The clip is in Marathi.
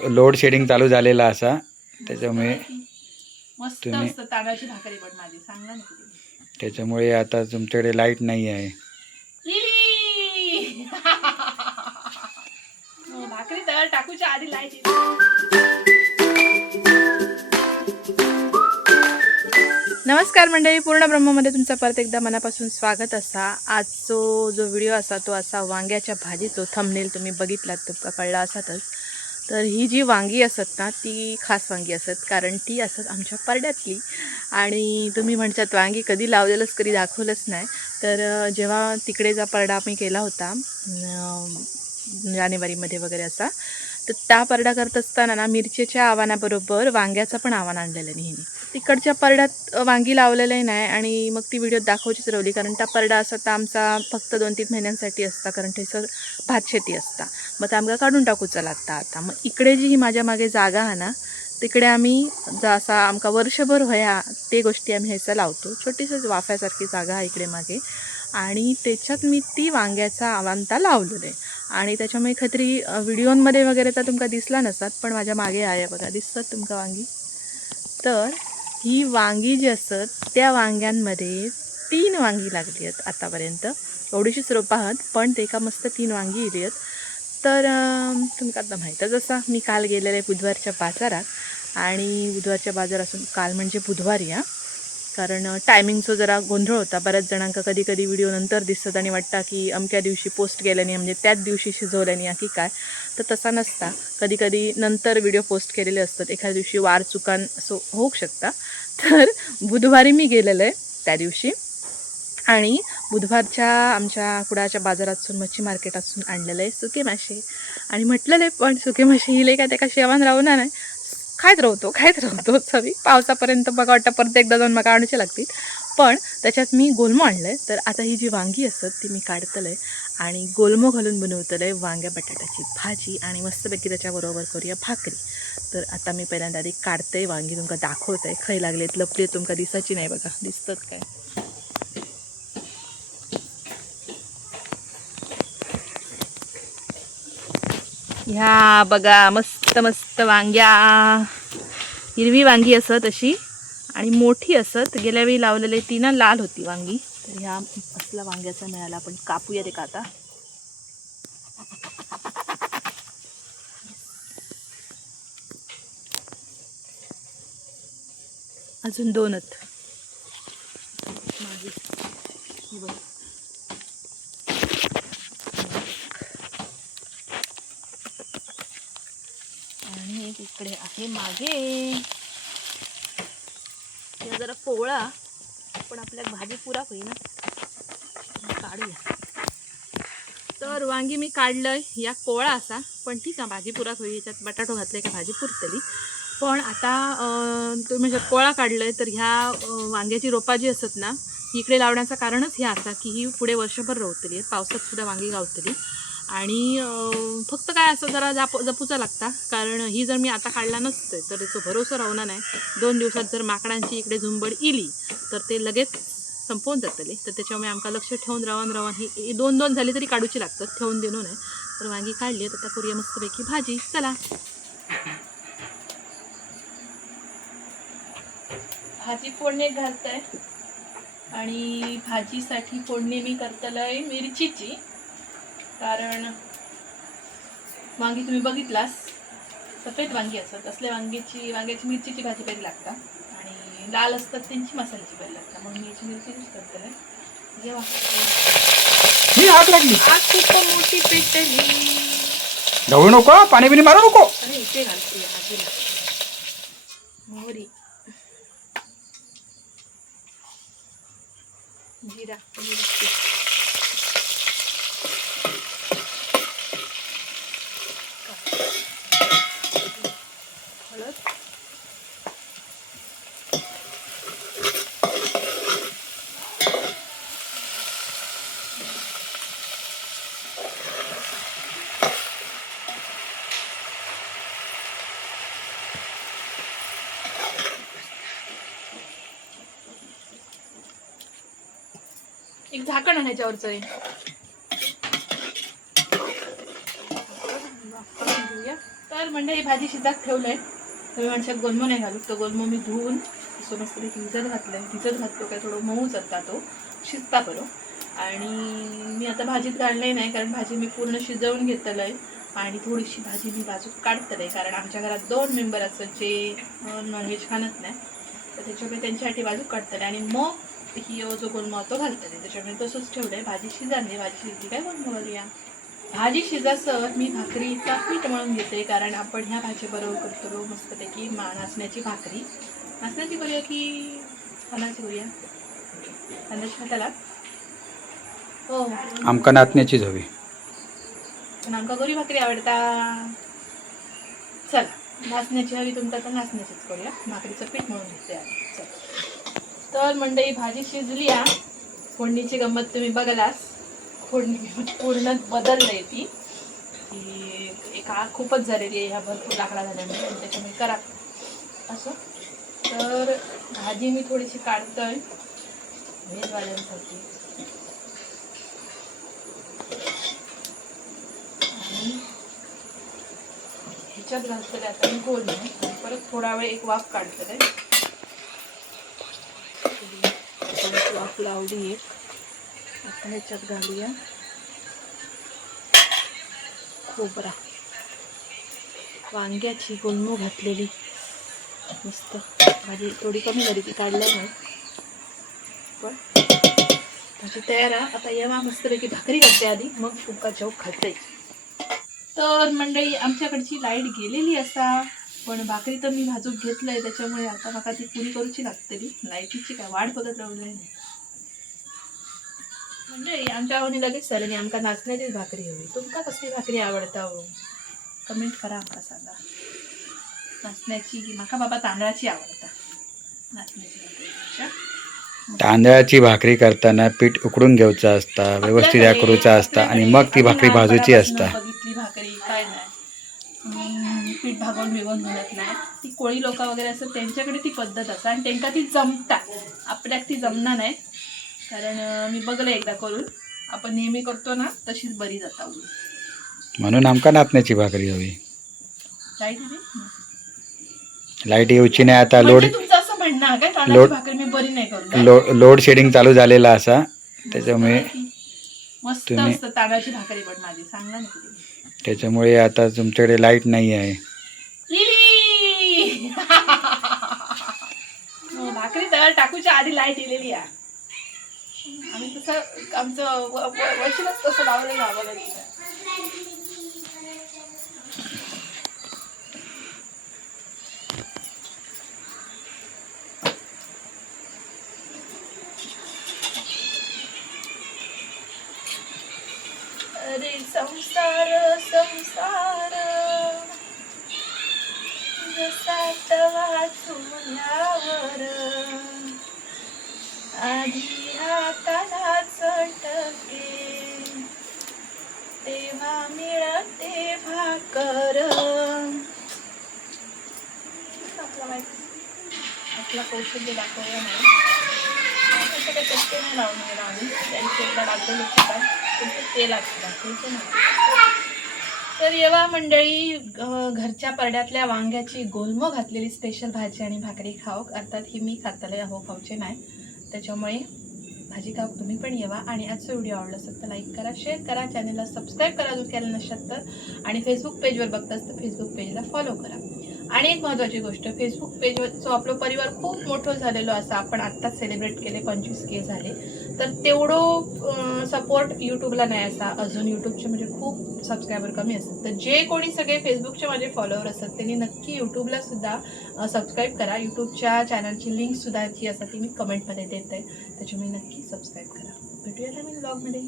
लोड शेडिंग चालू झालेला असा, त्याच्यामुळे मस्त तुम्ही असतं तांदळाची भाकरी पण माझी सांगला ना तुम्ही. त्याच्यामुळे आता तुमच्याकडे लाईट नाही आहे. भाकरी तळ टाकूच्या आधी लाईट. नमस्कार मंडळी, पूर्ण ब्रह्ममध्ये तुमचं परत एकदा मनापासून स्वागत असा. आजचो जो व्हिडिओ असा तो असा वांग्याच्या भाजीचो थंबनेल तुम्ही बघितलात, तुमका कळला असातच. तर ही जी वांगी असत ना ती खास वांगी असत, कारण ती असत आमच्या परड्यातली. आणि तुम्ही म्हणतात वांगी कधी लावलेलंच कधी दाखवलंच नाही. तर जेव्हा तिकडेचा परडा आम्ही केला होता जानेवारीमध्ये वगैरे असा, तर त्या परडा करत असताना ना मिरचीच्या आव्हानाबरोबर वांग्याचं पण आव्हान आणलेलं नेहमी. तिकडच्या परड्यात वांगी लावलेलं नाही आणि मग ती व्हिडिओ दाखवचीच राहिली, कारण त्या परडा असा तर आमचा फक्त 2-3 महिन्यांसाठी असता, कारण थंयसर भात शेती असता. मग ते आमका काढून टाकूचं लागता. आता मग इकडे जी ही माझ्या मागे जागा आहे ना, तिकडे आम्ही असा आमका वर्षभर व्हया ते गोष्टी आम्ही ह्याचा लावतो. छोटीशीच वाफ्यासारखी जागा आहे इकडे मागे, आणि त्याच्यात मी ती वांग्याचा आवांता लावलेलं आहे. आणि त्याच्यामुळे खत्री व्हिडिओमध्ये वगैरे तर तुमका दिसला नसतात, पण माझ्या मागे आहे बघा, दिसतात तुमका वांगी. तर ही वांगी जी असत त्या वांग्यांमध्ये 3 वांगी लागली आहेत आतापर्यंत. एवढीशीच रोपं आहात, पण ते का मस्त 3 वांगी इली आहेत. तर तुमका आता माहीतच असा, मी काल गेलेले बुधवारच्या बाजारात, आणि बुधवारच्या बाजार असून काल म्हणजे बुधवारी या, कारण टायमिंगचा जरा गोंधळ होता. बऱ्याच जणांका कधी कधी व्हिडिओ नंतर दिसतात आणि वाटतं की अमक्या दिवशी पोस्ट केल्याने म्हणजे त्याच दिवशी शिजवल्याने या की काय, तर तसा नसता. कधी कधी नंतर व्हिडिओ पोस्ट केलेले असतात, एखाद्या दिवशी वार चुकान असं होऊ शकता. तर बुधवारी मी गेलेलं आहे त्या दिवशी, आणि बुधवारच्या आमच्या कुडाच्या बाजारातून मच्छी मार्केटातून आणलेलं आहे सुके मासे. आणि म्हटलेलं आहे पण सुके मासे हिले काय त्याका शेवान राहणार नाही, खायत राहतो सवी पावसापर्यंत. बघा वाटतं परत एकदा जाऊन मग आणूचे लागतील. पण त्याच्यात मी गोलमो आणलं आहे. तर आता ही जी वांगी असतात ती मी काढतलं आहे आणि गोलमो घालून बनवतलं आहे वांग्या बटाट्याची भाजी, आणि मस्तपैकी त्याच्याबरोबर करूया भाकरी. तर आता मी पहिल्यांदा आधी काढते वांगी, तुमका दाखवत आहे खय लागलेत. लपले तुमका दिसायची नाही बघा, दिसतात काय? ह्या बघा मस्त मस्त वांग्या, हिरवी वांगी असत अशी आणि मोठी असत. गेल्या वेळी लावलेली ती ना लाल होती वांगी. तर ह्या असला वांग्याचा मिळाला, आपण कापूया ते का आता. अजून 2च मागे, बघ. आणि एक इकडे आहे मागे, हे जरा कोवळा पण आपल्या भाजी पुरा होईल ना, काढूया. तर वांगी मी काढलंय, या कोवळा असा पण ठीक आहे, भाजी पुरा होईल. याच्यात बटाटो घातले का भाजी पुरतली. पण आता तुम्ही म्हणजे कोवळा काढलंय, तर ह्या वांग्याची रोपा जी असत ना इकडे लावण्याचं कारणच हे असा की ही पुढे वर्षभर राहतली आहेत, पावसात सुद्धा वांगी गावतली. आणि फक्त काय असं जरा जपूचा लागता, कारण ही जर मी आता काढला नसते तर त्याचं भरोसा राहणार नाही. 2 दिवसात जर माकडांची इकडे झुंबड इली तर ते लगेच संपवून जातले. तर त्याच्यामुळे आमका लक्ष ठेवून रावण ही 2 झाली तरी काढूची लागतात, ठेवून देणं नाही. तर वांगी काढली तर त्या करूया मस्तपैकी भाजी. चला भाजी फोडणी घालतंय, आणि भाजीसाठी फोडणी मी करतलंय मिरचीची, कारण वांगी तुम्ही बघितलास सफेद वांगी असतात, असल्या वांग्याची मिरचीची भाजी पहिली लागता, आणि लाल असतात त्यांची मसाल्याची पहिली लागता. म्हणून मी याची मिरचीच करतलंय. जेव्हा आग लागली, आग खूप मोठी पेटली. ढवळू नको, पाणी बिणी मारू नको. अरे ते घालते भाजीला मोहरी, जिरा, मिरची, हळद, एक झाकण आहे ह्याच्यावरचं तर मंडळी भाजी शिजाक ठेवलंय. तुम्ही म्हणशात गोलमो नाही घालू, तो गोलमो मी धुवून असं मस्तपैकी भिजत घातलो काय थोडं मऊ जाता तो शिजता बरो. आणि मी आता भाजीत घालले नाही कारण भाजी मी पूर्ण शिजवून घेतलंय आणि थोडीशी भाजी मी बाजूक काढतलंय कारण आमच्या घरात 2 मेंबर असतात जे नॉनव्हेज खाणत नाही, तर त्याच्यामुळे त्यांच्यासाठी बाजूक काढतले आणि मग ही जो गोलमो तो घालतले. त्याच्यामुळे तसंच ठेवलंय. भाजी शिजाली, भाजी शिजली काय गोलमो घालूया. भाजी शिजासर मी भाकरीचा पीठ मळून घेते कारण आपण ह्या भाजीबरोबर करतो मस्तपैकी नाचण्याची भाकरी. नाचण्याची करूया की तांदळाची करूया? तांदळाची खाताला हो, आमका नाचण्याचीच हवी. पण आमका गोरी भाकरी आवडता. चला नाचण्याची हवी तुमका तर नाचण्याचीच करूया. भाकरीचं पीठ मळून घेते आधी. चला तर मंडळी भाजी शिजली. फोडणीची गंमत तुम्ही बघलास. फोडणी पूर्ण बदललंय ती एक आग खूपच झालेली आहे ह्या भरपूर लाकडा झाल्यामुळे आणि त्याच्यामुळे करा असं. तर भाजी मी थोडीशी काढतोय व्हेजवाल्यांसाठी आणि ह्याच्यात घालतले आता मी गोल परत थोडा वेळ एक वाफ काढतले. वाफ लावली एक. आता ह्याच्यात घालूया खोबरा, वांग्याची गोलमो घातलेली मस्त. भाजी थोडी कमी झाली ती काढल्या नाही पण भाजी तयार आहे. आता येवा मस्तपैकी भाकरी घालते आधी मग तुमका जेव खाते. तर मंडळी आमच्याकडची लाईट गेलेली असा पण भाकरी तर मी भाजून घेतलंय त्याच्यामुळे आता मला ती पुरी करूची लागतली. लाईटीची काय वाट बघत राहिली नाही मंडळी. आमच्या आवडीने लगेच झालं आमका नाचण्याचीच भाकरी हवी. तुमका कसली भाकरी आवडता हो कमेंट करा आमका सांगा. नाचण्याची की माका बाबा तांदळाची आवडता. नाचण्याची भाकरीपेक्षा तांदळाची भाकरी करताना पीठ उकडून घ्यायचं असता, व्यवस्थित या करूचा असता आणि मग ती भाकरी भाजूची असता. बघितली भाकरी काय नाही पीठ भागवून बिगवून म्हणत नाही. ती कोळी लोक वगैरे असतात त्यांच्याकडे ती पद्धत असते आणि त्यांना ती जमता. आपल्याक ती जमणार नाही कारण मी बघलं एकदा करून. आपण नेहमी करतो ना तशीच बरी जाता. म्हणून आमका नाचण्याची भाकरी हवी. लाईट येऊची नाही आता. तुमचं असं म्हणणं आहे काय तांदळाची भाकरी मी बरी नाही करू? लोड शेडिंग चालू झालेला असा त्याच्यामुळे मस्त असतं तांदळाची भाकरी पण माझी सांगला ना तुम्ही. त्याच्यामुळे आता तुमच्याकडे लाईट नाही आहे. भाकरी तयार टाकूच्या आधी लाईट इलेली आहे. आम्ही तसं आमचं वर्षीलाच तसं लावलेलं आम्हाला. अरे संसार संसार जसा तवा चुल्यावर आधी हाताला चटके तेव्हा मिळते भाकर. आपला कौशल्य दाखवलं नाही असं काही चटके नाही लावून गेला आम्ही. त्यांची एकदा लागलेली काय तेलात दाखवायचं नाही. तर येवा मंडळी घरच्या परड्यातल्या वांग्याची गोलमो घातलेली स्पेशल भाजी आणि भाकरी खाऊक. अर्थात ही मी खातले अहो खाऊचे नाही त्याच्यामुळे भाजी खाऊक तुम्ही पण येवा. आणि आजचा व्हिडिओ आवडला असेल तर लाईक करा, शेअर करा, चॅनलला सबस्क्राईब करा जर केलं नसेल तर. आणि फेसबुक पेजवर बघताच तर फेसबुक पेजला फॉलो करा. आणि एक महत्त्वाची गोष्ट फेसबुक पेजवर जो आपला परिवार खूप मोठं झालेलो असा आपण आत्ताच सेलिब्रेट केले 25K झाले तर तेवढं सपोर्ट यूट्यूबला नाही असा अजून. यूट्यूबचे म्हणजे खूप सबस्क्रायबर कमी असतात. तर जे कोणी सगळे फेसबुकचे माझे फॉलोअर असतात त्यांनी नक्की यूट्यूबला सुद्धा सबस्क्राईब करा. यूट्यूबच्या चॅनलची लिंकसुद्धा जी असतात ती मी कमेंटमध्ये देते त्याच्यामुळे नक्की सबस्क्राईब करा. भेटूया नवीन ब्लॉगमध्ये.